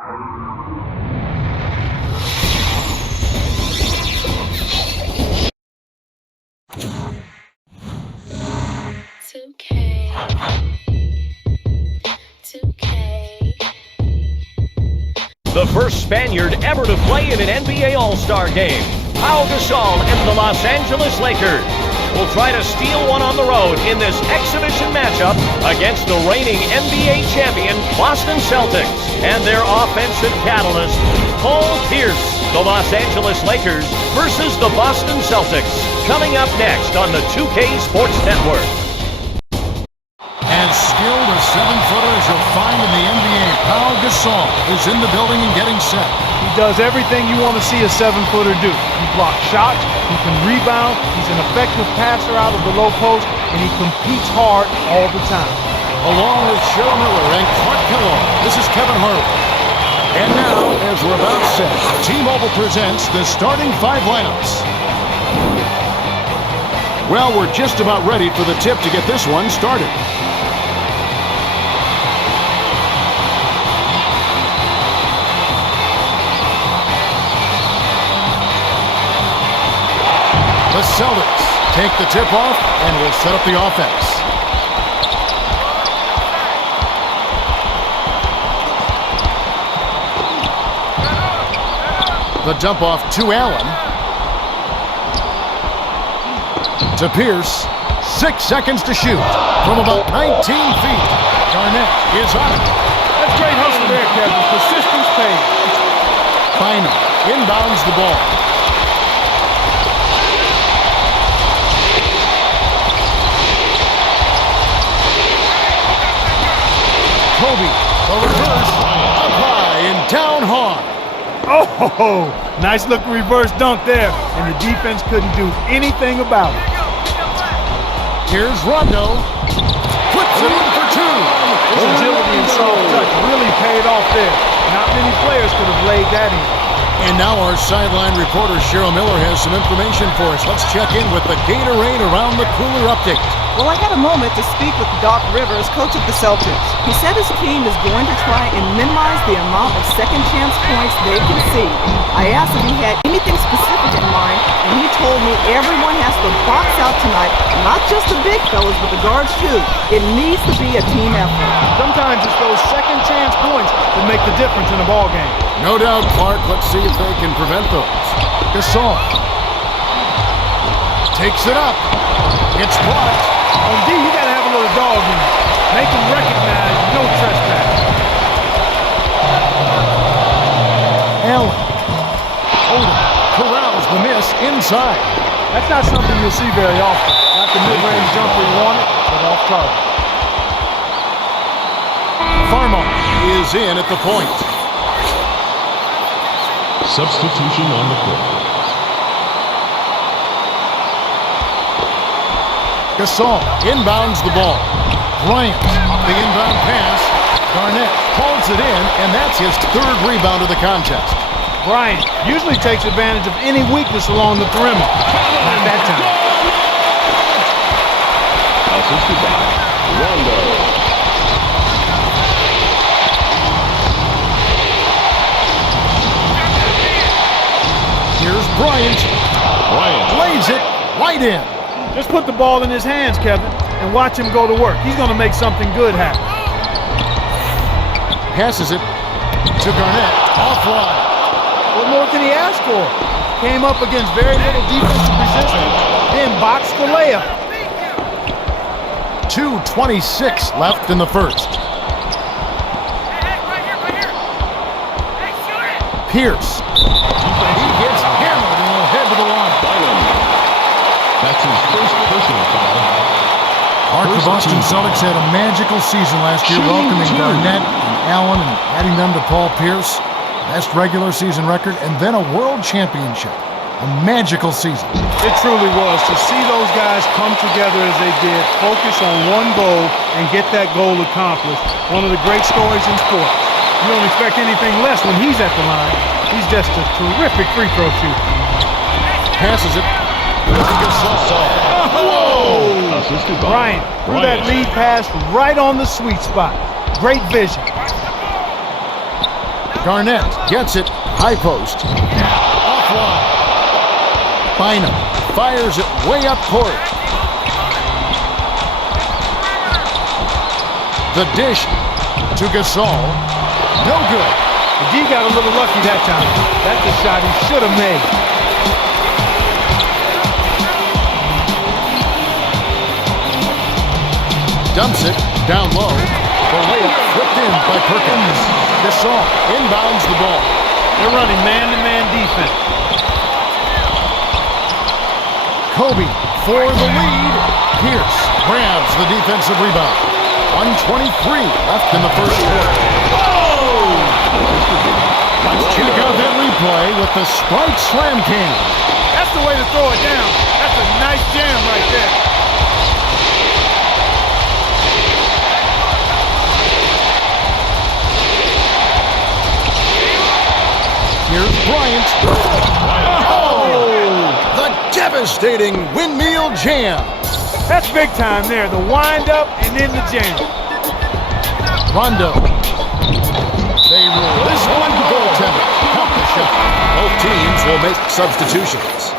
The first Spaniard ever to play in an NBA All-Star game, Pau Gasol and the Los Angeles Lakers will try to steal one on the road in this exhibition matchup against the reigning NBA champion Boston Celtics and their offensive catalyst, Paul Pierce. The Los Angeles Lakers versus the Boston Celtics, coming up next on the 2K Sports Network. As skilled a 7-footer as you'll find in the NBA, Pau Gasol is in the building and getting set. He does everything you want to see a 7-footer do. He blocks shots, he can rebound, he's an effective passer out of the low post, and he competes hard all the time. Along with Cheryl Miller and Clark Kellogg, this is Kevin Harlan. And now, as we're about set, T-Mobile presents the starting 5 lineups. Well, we're just about ready for the tip to get this one started. The Celtics take the tip off and will set up the offense. The dump off to Allen. To Pierce. 6 seconds to shoot. From about 19 feet. Garnett is on it. That's great hustle there, Kevin. Persistence pays. Bynum inbounds the ball. Kobe, the reverse, up high and down hard. Oh, nice looking reverse dunk there, and the defense couldn't do anything about it. Here's Rondo, flips it in for 2. His agility and soft touch really paid off there. Not many players could have laid that in. And now our sideline reporter Cheryl Miller has some information for us. Let's check in with the Gatorade Around the Cooler update. Well, I had a moment to speak with Doc Rivers, coach of the Celtics. He said his team is going to try and minimize the amount of second chance points they can see. I asked if he had anything specific in mind, and he told me everyone has to box out tonight, not just the big fellas, but the guards too. It needs to be a team effort. Sometimes it's those second chance points that make the difference in a ball game. No doubt, Clark. Let's see if they can prevent those. Gasol takes it up. It's blocked. On D, you got to have a little dog in it. Make him recognize no trespass. Allen. Odom corrals the miss inside. That's not something you'll see very often. Not the mid-range jumper you wanted, but off target. Farmar is in at the point. Substitution on the court. Gasol inbounds the ball. Bryant, the inbound pass. Garnett holds it in, and that's his 3rd rebound of the contest. Bryant usually takes advantage of any weakness along the perimeter. Not that time. Assisted by Rondo. Here's Bryant. Lays it right in. Just put the ball in his hands, Kevin, and watch him go to work. He's going to make something good happen. Passes it to Garnett. Offline. What more can he ask for? Came up against very little defensive resistance, then boxed the layup. 2:26 left in the first. Pierce. He gets hammered and will head to the line. That's his first personal foul. The Boston Celtics had a magical season last year, welcoming Garnett and Allen and adding them to Paul Pierce. Best regular season record, and then a world championship. A magical season. It truly was. To see those guys come together as they did, focus on one goal, and get that goal accomplished. One of the great stories in sports. You don't expect anything less when he's at the line. He's just a terrific free throw shooter. Passes it. Whoa! Bryant threw that lead pass right on the sweet spot. Great vision. Garnett gets it. High post. Offline. Bynum fires it way up court. The dish to Gasol. No good. The D got a little lucky that time. That's a shot he should have made. Dumps it down low. The layup flipped in by Perkins. Gasol inbounds the ball. They're running man-to-man defense. Kobe for the lead. Pierce grabs the defensive rebound. 1:23 left in the first quarter. Let's check out that replay with the Sprite Slam King. That's the way to throw it down. That's a nice jam right there. Here's Bryant. Oh! The devastating windmill jam. That's big time there. The wind-up and then the jam. Rondo. They rule this one goaltender. Count the shot. Both teams will make substitutions.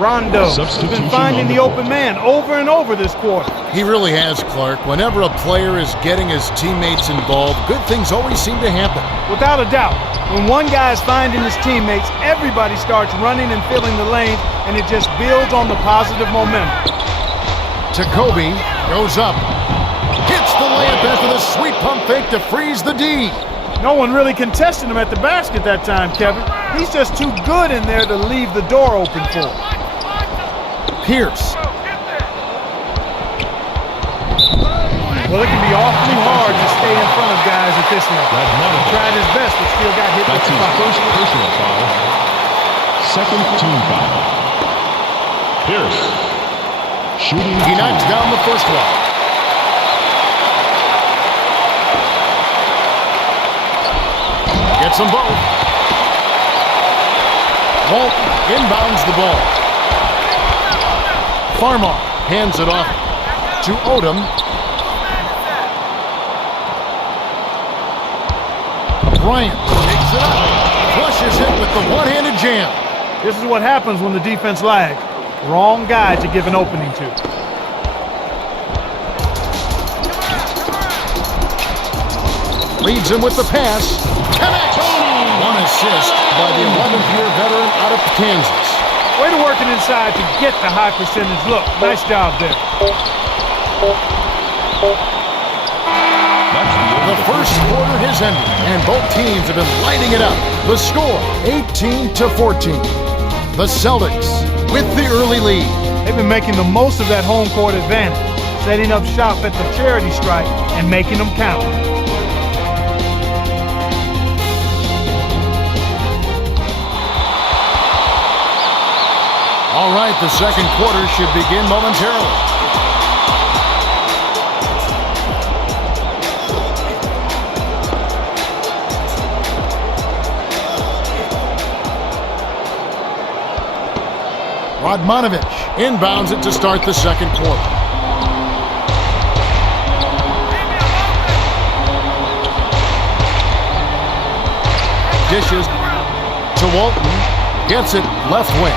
Rondo has been finding the open man over and over this quarter. He really has, Clark. Whenever a player is getting his teammates involved, good things always seem to happen. Without a doubt. When one guy is finding his teammates, everybody starts running and filling the lanes, and it just builds on the positive momentum. Kobe goes up. Hits the layup after the sweet pump fake to freeze the D. No one really contested him at the basket that time, Kevin. He's just too good in there to leave the door open for him. Pierce. Well, it can be awfully hard to stay in front of guys at this level. He tried his best, but still got hit with That's the his foul. first personal foul. Second team foul. Pierce. Shooting. He knocks down the first one. Gets them both. Walton inbounds the ball. Farmar hands it off to Odom. Bryant takes it up. Flushes it with the one-handed jam. This is what happens when the defense lags. Wrong guy to give an opening to. Leads him with the pass. Connects. One assist by the 11th-year veteran out of Kansas. Way to work it inside to get the high percentage look. Nice job there. The first quarter has ended, and both teams have been lighting it up. The score, 18-14. The Celtics with the early lead. They've been making the most of that home court advantage, setting up shop at the charity stripe and making them count. All right, the second quarter should begin momentarily. Radmanovich inbounds it to start the second quarter. Dishes to Walton. Gets it left wing.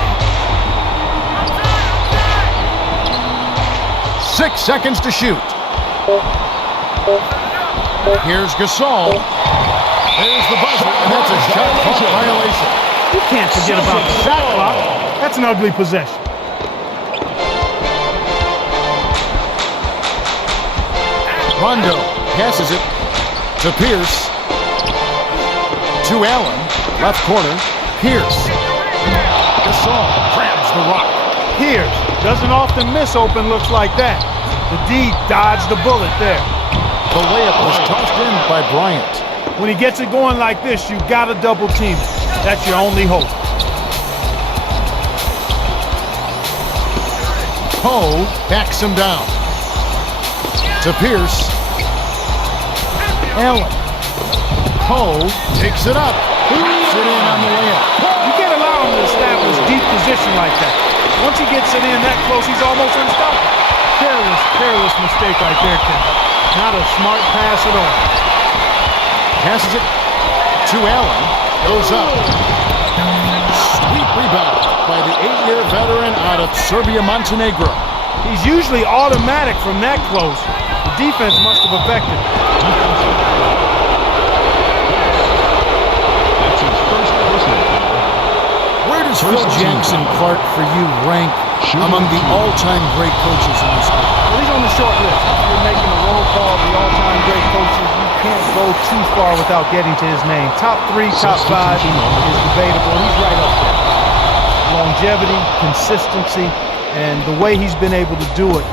6 seconds to shoot. Here's Gasol. There's the buzzer, and that's a shot clock violation. You can't forget about the shot clock. That's an ugly possession. Rondo passes it to Pierce. To Allen. Left corner. Pierce. Gasol grabs the rock. Pierce doesn't often miss open looks like that. The D dodged the bullet there. The layup was tossed in by Bryant. When he gets it going like this, you gotta double team it. That's your only hope. Poe backs him down. To Pierce. Allen. Poe takes it up. Sit in on the layup. You can't allow him to establish deep position like that. Once he gets it in that close, he's almost unstoppable. Careless mistake right there, Ken. Not a smart pass at all. Passes it To Allen. Goes up. Sweet rebound by the 8-year veteran out of Serbia, Montenegro. He's usually automatic from that close. The defense must have affected him. That's his first personal foul. Where does Phil Jackson Clark for you rank among the all-time great coaches in this league? Well, he's on the short list. You're making a roll call of the all-time great coaches. You can't go too far without getting to his name. Top 3, top 5 is debatable. He's right up there. Longevity, consistency, and the way he's been able to do it.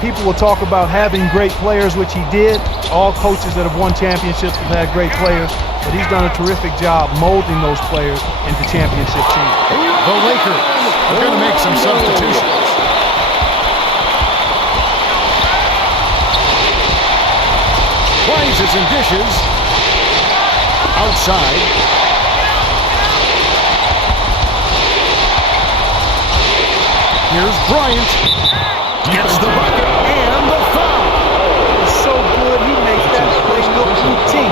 People will talk about having great players, which he did. All coaches that have won championships have had great players, but he's done a terrific job molding those players into championship teams. The Lakers are going to make some substitutions. Rises and dishes. Outside. Here's Bryant. Gets the bucket and the foul. He's so good, he makes that play look routine.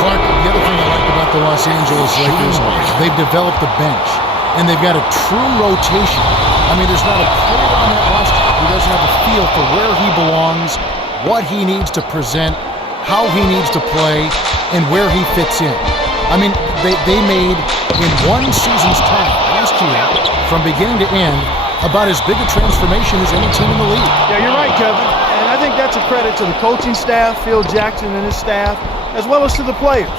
Clark, the other thing I like about the Los Angeles Lakers, they've developed a bench, and they've got a true rotation. I mean, there's not a player on that roster who doesn't have a feel for where he belongs, what he needs to present, how he needs to play, and where he fits in. I mean, they made, in one season's time last year, from beginning to end, about as big a transformation as any team in the league. Yeah, you're right, Kevin. And I think that's a credit to the coaching staff, Phil Jackson and his staff, as well as to the players.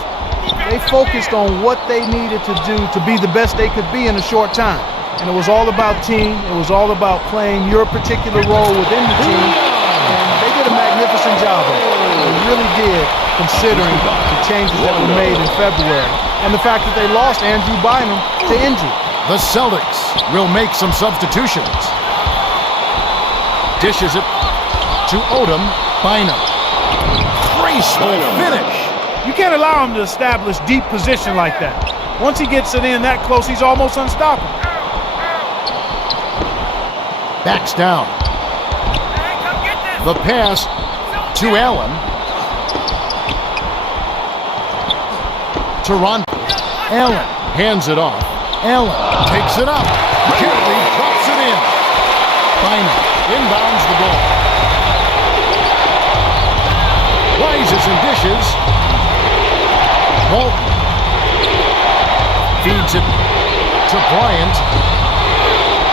They focused on what they needed to do to be the best they could be in a short time. And it was all about team. It was all about playing your particular role within the team. And they did a magnificent job of it. They really did, considering the changes that were made in February. And the fact that they lost Andrew Bynum to injury. The Celtics will make some substitutions. Dishes it to Odom. Bynum. Graceful finish. You can't allow him to establish deep position like that. Once he gets it in that close, he's almost unstoppable. Backs down. The pass to Allen. To Ron. Allen hands it off. Allen takes it up. Gently drops it in. Bynum inbounds the ball. Rises and dishes. Walton feeds it to Bryant.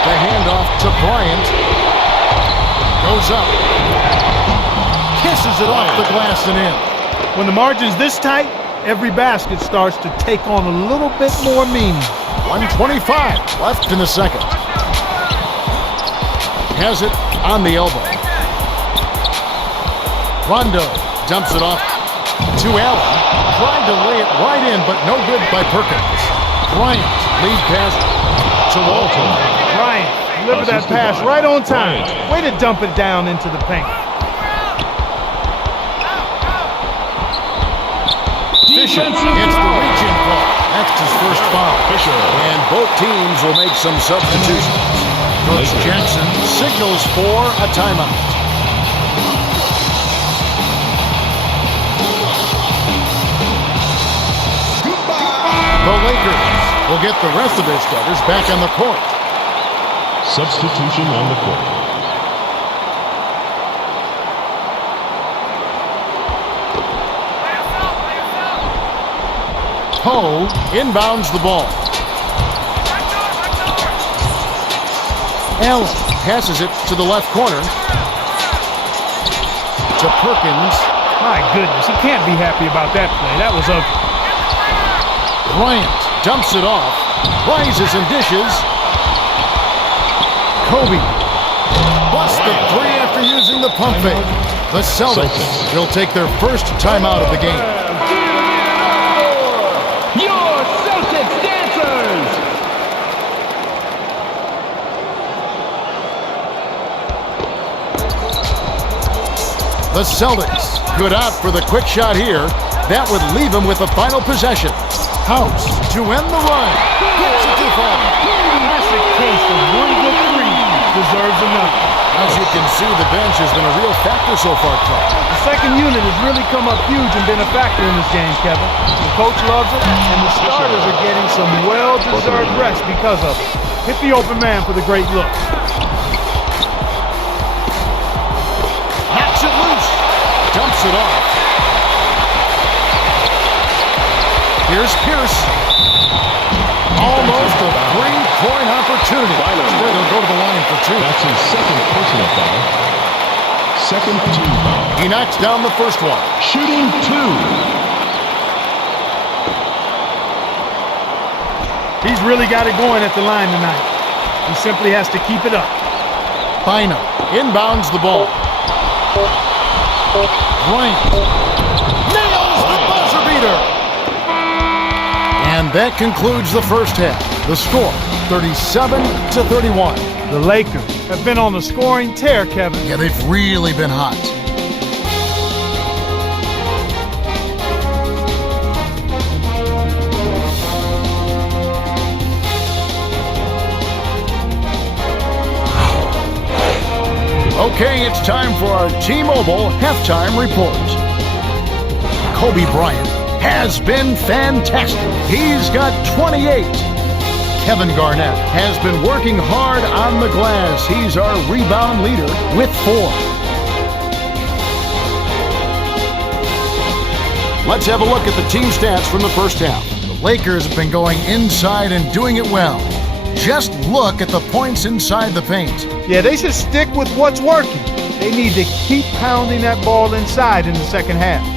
The handoff to Bryant. Goes up. Kisses it off the glass and in. When the margin's this tight, every basket starts to take on a little bit more meaning. 1:25 left in the second. Has it on the elbow. Rondo dumps it off to Allen. Tried to lay it right in, but no good by Perkins. Bryant lead pass to Walton. Bryant delivered that pass right on time. Way to dump it down into the paint. Fisher hits the reach-in call. That's his first foul. And both teams will make some substitutions. Coach Jackson signals for a timeout. The Lakers will get the rest of their starters back on the court. Substitution on the court. Poe inbounds the ball. Allen passes it to the left corner. To Perkins. My goodness, he can't be happy about that play. That was ugly. Bryant dumps it off. Rises and dishes. Kobe busts the three after using the pump fake. The Celtics will take their first timeout of the game. Your Celtics dancers! The Celtics could opt for the quick shot here. That would leave him with the final possession. House to end the run. Gets it to fall. Classic case of one good three deserves another. As you can see, the bench has been a real factor so far, Clark. The second second unit has really come up huge and been a factor in this game, Kevin. The coach loves it, and the starters are getting some well-deserved rest because of it. Hit the open man for the great look. Knocks it loose. Dumps it off. Here's Pierce. Almost a three-point opportunity. Instead, he'll go to the line for two. That's his second personal foul. Second team foul. He knocks down the first one. Shooting two. He's really got it going at the line tonight. He simply has to keep it up. Bynum inbounds the ball. Bryant nails the buzzer beater. And that concludes the first half. The score, 37-31. The Lakers have been on a scoring tear, Kevin. Yeah, they've really been hot. Okay, it's time for our T-Mobile halftime report. Kobe Bryant has been fantastic. He's got 28. Kevin Garnett has been working hard on the glass. He's our rebound leader with 4. Let's have a look at the team stats from the first half. The Lakers have been going inside and doing it well. Just look at the points inside the paint. Yeah, they should stick with what's working. They need to keep pounding that ball inside in the second half.